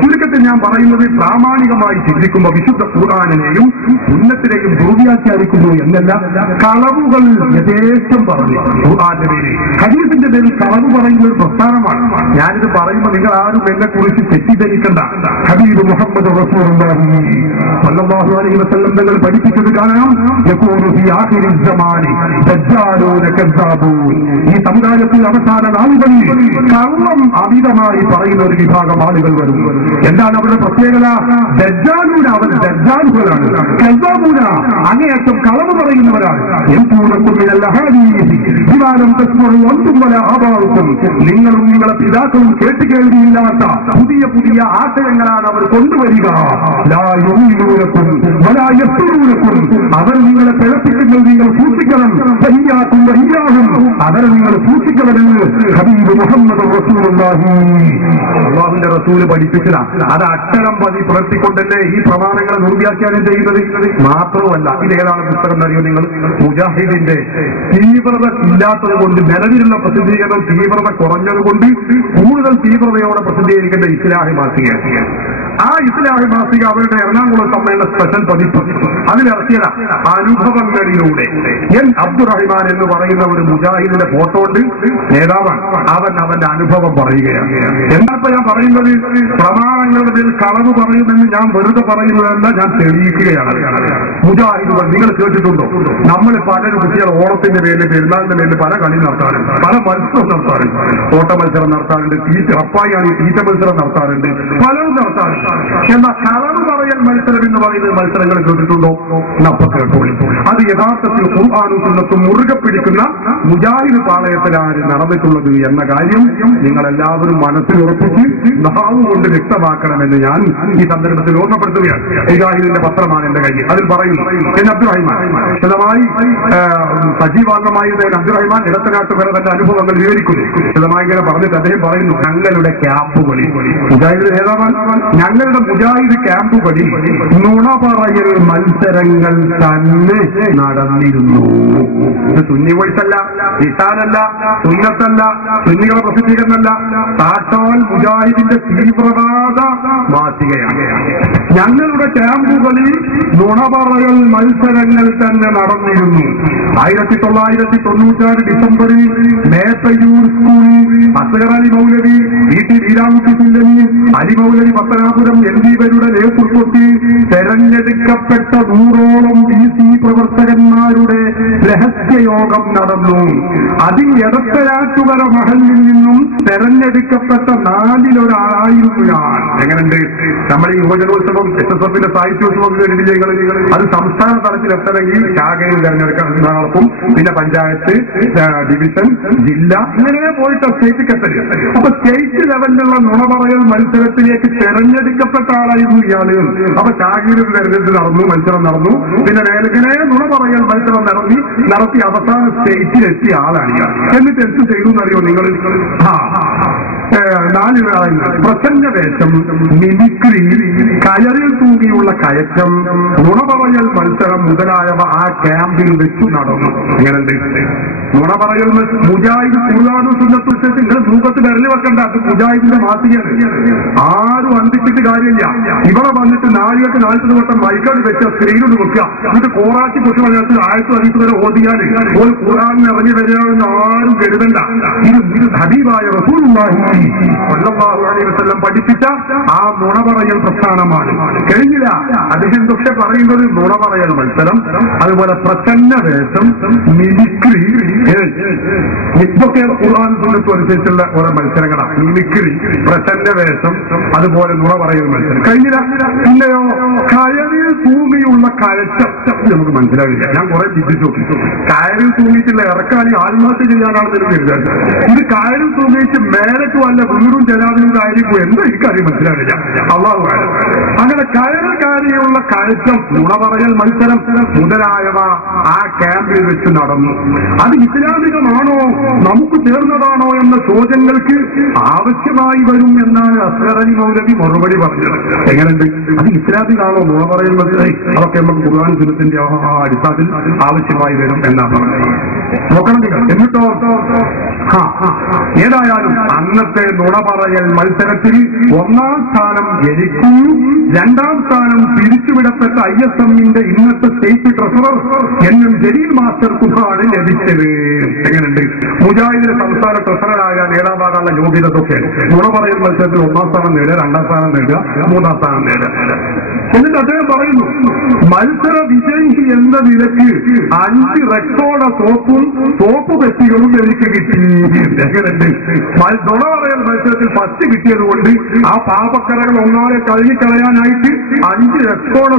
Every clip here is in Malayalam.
ചുരുക്കത്തിൽ ഞാൻ പറയുന്നത് പ്രാമാണികമായി ചിന്തിക്കുമ്പോൾ വിശുദ്ധ ഖുർആനിനെയും സുന്നത്തിനെയും ദുർവ്യാഖ്യാനിക്കുന്നു എന്നല്ല, കളവുകൾ യഥേഷ്ടം പറഞ്ഞു. ഖുർആന്റെ പേരിൽ ഹദീസിന്റെ പേരിൽ കളവ് പറയുന്ന ഒരു പ്രസ്ഥാനമാണ്. ഞാനിത് പറയുമ്പോൾ നിങ്ങൾ ആരും എന്നെ കുറിച്ച് തെറ്റിദ്ധരിക്കണ്ട. ഹബീബ് മുഹമ്മദ് റസൂലുള്ളാഹി സ്വല്ലല്ലാഹു അലൈഹി വസല്ലം തങ്ങൾ പഠിപ്പിച്ചത് കാണാം. യഖൂലു ഫീ ആഖിരിൽ സമാനി ദജ്ജാലൂന കദ്ദാബൂൻ. ഈ സമുദായത്തിൽ അവസാന നാളുകളിൽ കള്ളം അമിതമായി പറയുന്ന ഒരു വിഭാഗം ആളുകൾ വരും. എന്താണ് അവരുടെ പ്രത്യേകത? ദജ്ജാലൂന, അവർ ദജ്ജാലുകളാണ്. കദ്ദാബൂന, അങ്ങേയറ്റം കളവ് പറയുന്നവരാണ്. നിങ്ങളും നിങ്ങളെ പിതാക്കളും കേട്ട് കേൾവിയില്ലാത്ത പുതിയ പുതിയ ആശയങ്ങളാണ് അവർ കൊണ്ടുവരിക. അവർ നിങ്ങളെ പിഴപ്പിക്കുന്നത് നിങ്ങൾ സൂക്ഷിക്കണം. അവരെ നിങ്ങൾ സൂക്ഷിക്കണമെന്ന് ഹബീബ് മുഹമ്മദ് റസൂലുള്ളാഹി അല്ലാഹുവിന്റെ റസൂല് പഠിപ്പിച്ചതാണ്. അത് അക്ഷരം പതി പുലർത്തിക്കൊണ്ടല്ലേ ഈ പ്രമാണങ്ങളെ നിർവ്യാഖ്യാനം ചെയ്യുന്നത്. മാത്രവുമല്ല, ഇതേതാണ് പുസ്തകം എന്നറിയോ നിങ്ങൾ? മുജാഹിദിന്റെ തീവ്രത ഇല്ലാത്തത് കൊണ്ട്, നിലവിലുള്ള പ്രസിദ്ധീകരണം തീവ്രത കുറഞ്ഞതുകൊണ്ട് കൂടുതൽ തീവ്രതയോടെ പ്രസിദ്ധീകരിക്കേണ്ട ഇസ്ലാഹി മാസിക. ആ ഇസ്ലാഹി മാസിക അവരുടെ എറണാകുളം സമ്മേളന സ്പെഷ്യൽ പതിപ്പ് അതിലിറക്കിയത അനുഭവങ്ങളിലൂടെ എൻ അബ്ദുറഹിമാൻ എന്ന് പറയുന്ന ഒരു മുജാഹിദിന്റെ ഫോട്ടോ ഉണ്ട്, നേതാവാണ്. അവന്റെ അനുഭവം പറയുകയാണ്. എന്താ ഞാൻ പറയുന്നത്? പ്രമാണങ്ങളുടെ പേരിൽ കളവ് പറയുമെന്ന് ഞാൻ വെറുതെ പറയുന്നതല്ല, ഞാൻ തെളിയിക്കുകയാണ്. മുജാഹിദുകൾ നിങ്ങൾ കേട്ടിട്ടുണ്ടോ? നമ്മൾ പലരും കുട്ടികൾ ഓണത്തിന്റെ പേരിൽ, പെരുന്നാളിന്റെ പേരിൽ പല കളി നടത്താറുണ്ട്, പല മത്സരം നടത്താറുണ്ട്. ഓട്ട മത്സരം നടത്താറുണ്ട്, അപ്പായാണ് തീറ്റ മത്സരം നടത്താറുണ്ട്, പലരും നടത്താറുണ്ട്. എന്നാൽ കളവ് പറയൽ മത്സരം എന്ന് പറയുന്നത് മത്സരങ്ങൾ കേട്ടിട്ടുണ്ടോ? അപ്പൊ കേട്ടോളൂ. അത് യഥാർത്ഥത്തിൽ ഖുർആനും സുന്നത്തും മുറുകെ പിടിക്കുന്ന മുജാഹിദ് പാളയത്തിലാണ് നടന്നിട്ടുള്ളത് എന്ന കാര്യം നിങ്ങളെല്ലാവരും മനസ്സിൽ ഉറപ്പിച്ച് നാവ് കൊണ്ട് വ്യക്തമാക്കണമെന്ന് ഞാൻ ഈ സന്ദർഭത്തിൽ ഓർമ്മപ്പെടുത്തുകയാണ്. മുജാഹിദിന്റെ പത്രമാണ് എന്റെ കയ്യിൽ. അതിൽ പറയുന്നു അബ്ദുറഹിമാൻ വിശദമായി സജീവാംഗമായി അബ്ദുറഹിമാൻ ഇടത്തനാട്ട് വരെ തന്റെ അനുഭവങ്ങൾ വിവരിക്കുന്നു. വിശദമായി ഇങ്ങനെ പറഞ്ഞിട്ട് അദ്ദേഹം പറയുന്നു, ഞങ്ങളുടെ ക്യാമ്പുകളിൽ മുജാഹിദ് നേതാവാണ്, ഞങ്ങളുടെ മുജാഹിദ് ക്യാമ്പുകളിൽ നുണ പറയൽ മത്സരങ്ങൾ തന്നെ നടന്നിരുന്നു. ഇത് സുന്നി വോയിസല്ല, ഇസാനല്ല, സുന്നത്തല്ല, സുന്നികളെ പ്രസിദ്ധീകരണമല്ല, സാക്ഷാൽ മുജാഹിദിന്റെ തീവ്രവാദ മാസികയാണ്. ഞങ്ങളുടെ ക്യാമ്പുകളിൽ നുണ പറയൽ മത്സരങ്ങൾ തന്നെ നടന്നിരുന്നു. 1996 ഡിസംബറിൽ മേത്തയൂർ സ്കൂളിൽ അസ്ഗർ അലി മൗലവി, ടി വീരാമുട്ടി സുല്ലമി, അലി മൗലവി പത്തനാപുരം എന്നിവരുടെ നേതൃത്വത്തിൽ തെരഞ്ഞെടുക്കപ്പെട്ട 100ഓളം DC പ്രവർത്തകന്മാരുടെ രഹസ്യയോഗം നടന്നു. അതിൽ എടത്തരാറ്റുകര മഹലിൽ നിന്നും തെരഞ്ഞെടുക്കപ്പെട്ട 4-1 ഞാൻ. എങ്ങനെയുണ്ട്? നമ്മൾ ഈ യുവജനോത്സവം SSFന്റെ സാഹിത്യോത്സവം അത് സംസ്ഥാന തലത്തിൽ എത്തണമെങ്കിൽ ശാഖയിൽ തെരഞ്ഞെടുക്കാൻ നടക്കും. പിന്നെ പഞ്ചായത്ത്, ഡിവിഷൻ, ജില്ല, ഇങ്ങനെ പോയിട്ട് സ്റ്റേറ്റ് എത്തല്. അപ്പൊ സ്റ്റേറ്റ് ലെവലിലുള്ള നുണ പറയൽ മത്സരത്തിലേക്ക് തെരഞ്ഞെടുക്കപ്പെട്ട ആളായിരുന്നു ഇയാള്. അപ്പൊ ശാഖയിൽ ഒരു തെരഞ്ഞെടുപ്പ് നടന്നു, മത്സരം നടന്നു. പിന്നെ വേലക്കിനെ നുണ പറയൽ മത്സരം നടത്തി അവസാന സ്റ്റേറ്റിലെത്തിയ ആളാണ് ഇയാൾ. എന്നിട്ട് എന്ത് ചെയ്തു എന്നറിയോ നിങ്ങൾ? 4 പ്രസന്ന വേഷം, മിമിക്രി, കയറിൽ തൂങ്ങിയുള്ള കയറ്റം, നുണ പറയൽ മത്സരം മുതലായവ ആ ക്യാമ്പിൽ വെച്ചു നടന്നു. എങ്ങനെയുണ്ട്? നുണ പറയൽ മുജാഹിദ് ഖുർആനും സുന്നത്തും നിങ്ങൾ മൂക്കത്ത് വിരല് വെക്കണ്ട. അത് മുജാഹിദിന്റെ മാസികയാണ്. ആരും അന്തിച്ചിട്ട് കാര്യമില്ല. ഇവിടെ വന്നിട്ട് 40 വട്ടം മൈക്കടി വെച്ച സ്ക്രീനോട് വെക്കുക. എന്നിട്ട് കോറാച്ചി കൊച്ചു പറഞ്ഞിട്ട് 1000 വരെ ഓടിയാൽ ഒരു ഖുർആനിന് ഇറങ്ങി വരികയാണെന്ന് ആരും കരുതണ്ട. ഇത് ഹബീബായ റസൂലുള്ളാഹി സ്വല്ലല്ലാഹു അലൈഹി വസല്ലം പഠിപ്പിച്ച ആ നുണ പറയൽ പ്രസ്ഥാനമാണ്. കഴിഞ്ഞില്ല. അദ്ദേഹം പക്ഷെ പറയുന്നത് നുണ പറയൽ മത്സരം, അതുപോലെ പ്രസന്ന വേഷം, മിമിക്രി, ഇതൊക്കെ ഖുർആൻ സുന്നത്തും അനുസരിച്ചുള്ള ഓരോ മത്സരങ്ങളാണ്. മിമിക്രി, പ്രസന്ന വേഷം, അതുപോലെ നുണ പറയൽ മത്സരം. കഴിഞ്ഞില്ല. ഇല്ലയോ? കയറിൽ തൂങ്ങിയുള്ള കയറ്റം നമുക്ക് മനസ്സിലാവില്ല. ഞാൻ കുറെ ചിന്തിച്ചു. കയറിൽ തൂങ്ങിയിട്ടുള്ള ഇറക്കാനി ആത്മഹത്യ ചെയ്യാനാണെന്ന് കരുതാൻ. ഇത് കയറിൽ തൂങ്ങിയിട്ട് മേലക്ക് വല്ല വീടും ജനാവിനും ആയിരിക്കും എന്ന് എനിക്കറിയാൻ മനസ്സിലാവില്ല. അള്ളാഹു അങ്ങനെ കയറിയുള്ള കയറ്റം, നുണ പറയൽ മത്സരം മുതലായവ ആ ക്യാമ്പിൽ വെച്ച് നടന്നു. അത് ഇസ്ലാമികമാണോ, നമുക്ക് ചേർന്നതാണോ എന്ന ചോദ്യങ്ങൾക്ക് ആവശ്യമായി വരും എന്നാണ് അസ്ഗർ അലി മൗലവി മറുപടി പറഞ്ഞത്. പറഞ്ഞത്. എങ്ങനെയുണ്ട്? അത് ഇസ്ലാമിലാണോ നുണ പറയുന്നത്? അതൊക്കെ നമുക്ക് ഖുർആൻ സുന്നത്തിന്റെ അടിസ്ഥാനത്തിൽ ആവശ്യമായി വരും എന്നാ പറഞ്ഞത്. നോക്കണം നിങ്ങൾ. എന്നിട്ടോ ഏതായാലും അന്നത്തെ നുണ പറയൽ മത്സരത്തിൽ 1ാം സ്ഥാനം എനിക്കും 2ാം സ്ഥാനം പിരിച്ചുവിടപ്പെട്ട ISMന്റെ ഇന്നത്തെ സ്റ്റേറ്റ് ട്രഷറർ എന്നും ജലീൽ മാസ്റ്റർക്കുമാണ് ലഭിച്ചത്. എങ്ങനെയുണ്ട്? മുജാഹിദിന്റെ സംസ്ഥാന ട്രഷററായ നേതാവാകാനുള്ള യോഗ്യതയൊക്കെ നുണ പറയൽ മത്സരത്തിൽ 1ാം സ്ഥാനം നേടുക, 2ാം സ്ഥാനം നേടുക, 3ാം സ്ഥാനം നേടുക. എന്നിട്ട് അദ്ദേഹം പറയുന്നു, മത്സര വിജയി എന്ന നിലയ്ക്ക് 5 റെക്കോർഡ് സോപ്പ് പെട്ടികളും എനിക്ക് കിട്ടി. എങ്ങനെയുണ്ട്? നുണ പറയൽ മത്സരത്തിൽ ഫസ്റ്റ് കിട്ടിയത് കൊണ്ട് ആ പാപക്കറകൾ ഒന്നാലെ കഴുകിക്കളയാനായിട്ട് 5 റെക്കോർഡ്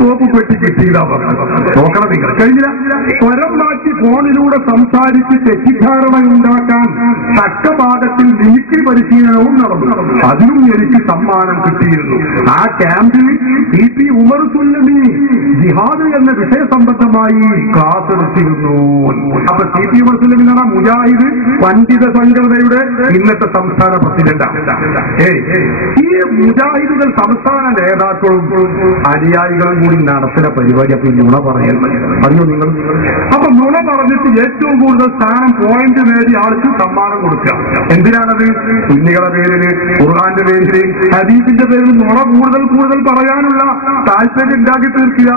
സോപ്പ് പെട്ടി കിട്ടിയില്ല. നോക്കണം നിങ്ങൾ. കഴിഞ്ഞില്ല. സ്വരം മാറ്റി ഫോണിലൂടെ സംസാരിച്ച് തെറ്റിദ്ധാരണയുണ്ടാക്കാൻ തക്ക ഭാഗത്തിൽ മിമിക്രി പരിശീലനവും നടന്നു. അതിനും എനിക്ക് സമ്മാനം കിട്ടിയിരുന്നു. ആ ക്യാമ്പിൽ CP ഉമർ സുല്ലമി ജിഹാദ് എന്ന വിഷയസംബന്ധമായി ക്ലാസ് എടുത്തിരുന്നു. അപ്പൊ CP ഉമർ സുല്ലമി എന്ന് പറഞ്ഞാൽ മുജാഹിദ് പണ്ഡിത സംഘടനയുടെ ഇന്നത്തെ സംസ്ഥാന പ്രസിഡന്റാണ്. ഈ മുജാഹിദുകൾ സംസ്ഥാന നേതാക്കളും അനുയായികളും കൂടി നടത്തുന്ന പരിപാടി. അപ്പൊ നുണ പറയാൻ അറിയോ നിങ്ങൾ? അപ്പൊ നുണ പറഞ്ഞിട്ട് ഏറ്റവും കൂടുതൽ സ്ഥാനം പോയിന്റ് നേടിയ ആൾക്ക് സമ്മാനം കൊടുക്കുക. എന്തിനാണത്? സുന്നികളുടെ പേരില്, ഖുർആന്റെ പേരില്, ഹദീസിന്റെ പേരിൽ നുണ കൂടുതൽ പറയാനുള്ള താല്പര്യം ഉണ്ടാക്കി തീർക്കുക.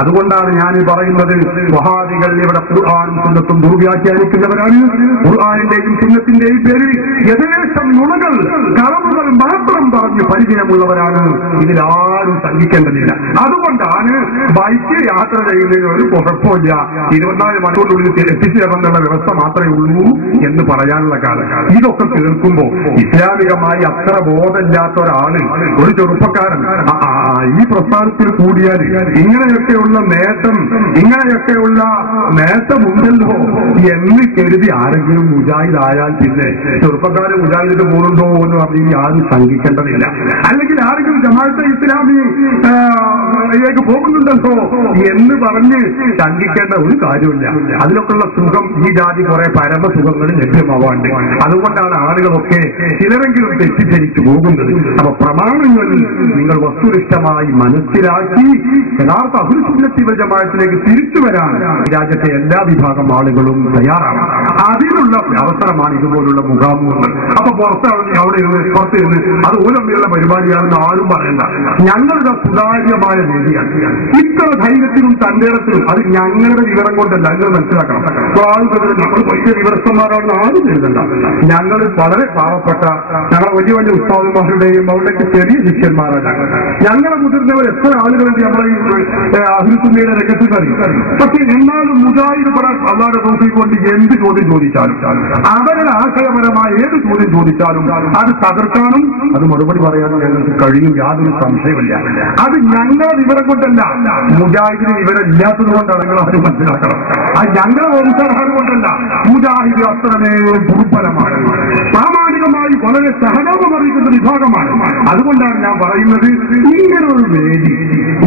അതുകൊണ്ടാണ് ഞാൻ പറയുന്നത്, വഹാബികൾ ഇവിടെ ഖുർആനും സുന്നത്തും ദുർവ്യാഖ്യാനിക്കുന്നവരാണ്. ഖുർആനിന്റെയും സുന്നത്തിന്റെയും പേരിൽ ഏകദേശം നുണകൾ, കളവുകൾ മാത്രം പറഞ്ഞ് പരിചയമുള്ളവരാണ്. ഇതിലാരും സംഘിക്കേണ്ടതില്ല. അതുകൊണ്ടാണ് ബൈക്കിൽ യാത്ര ചെയ്യുന്നതിന് ഒരു കുഴപ്പമില്ല, 24 മണിക്കൂറിനുള്ളിൽ എത്തിച്ചേർന്നുള്ള വ്യവസ്ഥ മാത്രമേ ഉള്ളൂ എന്ന് പറയാനുള്ള കാലം. ഇതൊക്കെ കേൾക്കുമ്പോൾ ഇസ്ലാമികമായി അത്ര ബോധമില്ലാത്ത ഒരാള്, ഒരു ചെറുപ്പക്കാരൻ ഈ പ്രസ്ഥാനത്തിൽ കൂടിയാൽ ഇങ്ങനെയൊക്കെയുള്ള നേട്ടമുണ്ടല്ലോ എന്ന് കരുതി ആരെങ്കിലും മുജാഹിദ് ആയാൽ പിന്നെ ചെറുപ്പക്കാരൻ മുജാഹിദിന് പോകുന്നുണ്ടോ എന്ന് പറഞ്ഞ് ആരും സംഘിക്കേണ്ടതില്ല. അല്ലെങ്കിൽ ആരെങ്കിലും ജമാഅത്തെ ഇസ്ലാമിലേക്ക് പോകുന്നുണ്ടല്ലോ എന്ന് പറഞ്ഞ് സംഘിക്കേണ്ട ഒരു കാര്യമില്ല. അതിലൊക്കെയുള്ള സുഖം ഈ ജാതി കുറെ പരമസുഖങ്ങൾ ലഭ്യമാവാണ്ട്. അതുകൊണ്ടാണ് ആളുകളൊക്കെ ചിലരെങ്കിലും തെറ്റിദ്ധരിച്ചു പോകുന്നത്. അപ്പൊ പ്രമാണങ്ങൾ നിങ്ങൾ വസ്തുനിഷ്ഠമായി മനസ്സിലാക്കി യഥാർത്ഥ അഹ്ലുൽ സുന്നത്തി വൽ ജമാഅത്തിലേക്ക് തിരിച്ചു വരാൻ രാജ്യത്തെ എല്ലാ വിഭാഗം ആളുകളും തയ്യാറാണ്. അതിനുള്ള അവസരമാണ് ഇതുപോലുള്ള മുഖാമുഖങ്ങൾ. അപ്പൊ പുറത്തിരുന്ന് അത് ഓരോ പരിപാടിയാണെന്ന് ആരും പറയണ്ട. ഞങ്ങളുടെ സുതാര്യമായ രീതിയാണ്. ഇത്ര ധൈര്യത്തിനും തന്റേടത്തിനും അത് ഞങ്ങളുടെ വിവരം കൊണ്ടല്ല. നിങ്ങൾ മനസ്സിലാക്കണം. നമ്മൾ വലിയ വിവരസ്ഥന്മാരാണെന്ന് ആരും എഴുതണ്ട. ഞങ്ങൾ വളരെ പാവപ്പെട്ട, ഞങ്ങൾ വലിയ ഉസ്താദന്മാരുടെയും അവരുടെയൊക്കെ ചെറിയ ശിഷ്യന്മാരല്ല. ഞങ്ങളെ മുതിർന്നവർ എത്ര ആളുകളുണ്ട് നമ്മളെ അഹ്ലുൽ സുന്നയുടെ രംഗത്ത് അറിയും. പക്ഷെ എന്നാലും മുജാഹിദ് അള്ളാഹുവിന്റെ തൗഫീഖ് കൊണ്ട് എന്ത് ചോദ്യം ചോദിച്ചാലും, അവരുടെ ആശയപരമായ ഏത് ചോദ്യം ചോദിച്ചാലും അത് തകർക്കാനും അത് മറുപടി പറയാനും ഞങ്ങൾക്ക് കഴിയും. യാതൊരു സംശയമില്ല. അത് ഞങ്ങളുടെ വിവരം കൊണ്ടല്ല, മുജാഹിദിന് വിവരം ഇല്ലാത്തത് കൊണ്ടാണ്. നിങ്ങൾ അത് മനസ്സിലാക്കണം. അത് ഞങ്ങളുടെ വംശാഹാരം കൊണ്ടല്ല. മുജാഹിദ് അത്രമേ ദുർബലമാണ്, സാമാജികമായി വളരെ സഹതാപം അറിയിക്കുന്ന വിഭാഗമാണ്. അതുകൊണ്ടാണ് ഞാൻ പറയുന്നത്, ഇങ്ങനെ ഒരു വേദി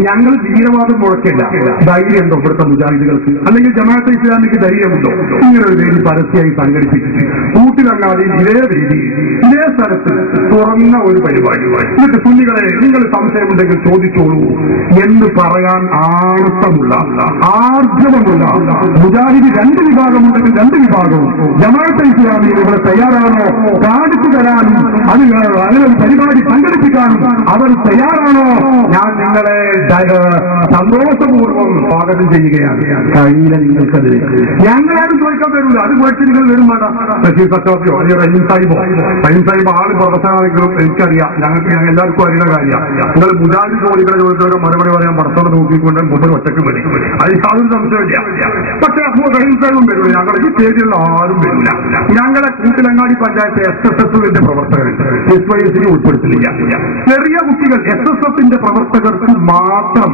ഞങ്ങൾ വീരവാദം മുഴക്കില്ല. ധൈര്യമുണ്ടോ ഇവിടുത്തെ മുജാഹിദുകൾക്ക്? അല്ലെങ്കിൽ ജമാഅത്തെ ഇസ്ലാമിക്ക് ധൈര്യമുണ്ടോ? ഇങ്ങനെ ഒരു വേദി പരസ്യമായി സംഘടിപ്പിച്ചിട്ട് കൂട്ടിലങ്ങാതെ ഇതേ വേദി ഇതേ സ്ഥലത്ത് തുറന്ന ഒരു പരിപാടി, എന്നിട്ട് സുന്നികളെ നിങ്ങൾ സംശയമുണ്ടെങ്കിൽ ചോദിച്ചോളൂ എന്ന് പറയാൻ ആർത്തമുള്ള, ആർജവമുള്ള മുജാഹിദ് 2 വിഭാഗമുണ്ടെങ്കിൽ 2 വിഭാഗവും ജമാഅത്തെ ഇസ്ലാമി ഇവിടെ തയ്യാറാണോ? കാണിച്ചു തരാനും അതിനൊരു പരിപാടി സംഘടിപ്പിക്കാനും അവർ തയ്യാറാണോ? ഞാൻ നിങ്ങളെ സന്തോഷപൂർവ്വം സ്വാഗതം ചെയ്യുകയാണ്. കഴിയില്ല നിങ്ങൾക്കത്. ഞങ്ങളാരും ചോദിക്കാൻ വരില്ല. അത് പോയിട്ട് നിങ്ങൾ വരും വേണ്ട. ബഷീർ സത്തോപ്പിയോ അല്ലെങ്കിൽ റഹീം സാഹിബ് ആള് പ്രൊഫസറാണെങ്കിലും എനിക്കറിയാം. ഞങ്ങൾക്ക് എല്ലാവർക്കും അറിയുന്ന കാര്യമാണ്. നിങ്ങൾ മുജാഹിദ് ജോലികളെ ചോദിച്ചവരെ മറുപടി പറയാൻ പടത്തോടെ നോക്കിക്കൊണ്ട് മുമ്പിൽ ഒറ്റയ്ക്ക് വരും. അത് യാതൊരു സംശയമില്ല. പക്ഷെ അപ്പോൾ റഹീം സാഹിബും വരില്ല. ഞങ്ങളുടെ ഈ പേരിലുള്ള ആരും വരില്ല. ഞങ്ങളെ കൂട്ടിലങ്ങാടി പഞ്ചായത്ത് SSFന്റെ പ്രവർത്തകർ SYSനെ ഉൾപ്പെടുത്തില്ല. ചെറിയ കുട്ടികൾ SSFന്റെ പ്രവർത്തകർക്ക് മാത്രം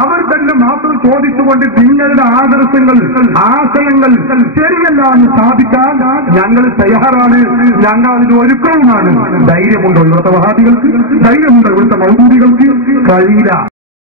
അവർ തന്നെ മാത്രം ചോദിച്ചുകൊണ്ട് നിങ്ങളുടെ ആശയങ്ങൾ ശരിയല്ല എന്ന് സ്ഥാപിക്കാൻ ഞങ്ങൾ തയ്യാറാണ്. ഞങ്ങൾ അതിന് ഒരുക്കവുമാണ്. ധൈര്യമുണ്ടോ ഇവിടുത്തെ വഹാബികൾക്ക്? ധൈര്യമുണ്ടോ ഇവിടുത്തെ മൗദൂദികൾക്ക്? കഴിയില്ല.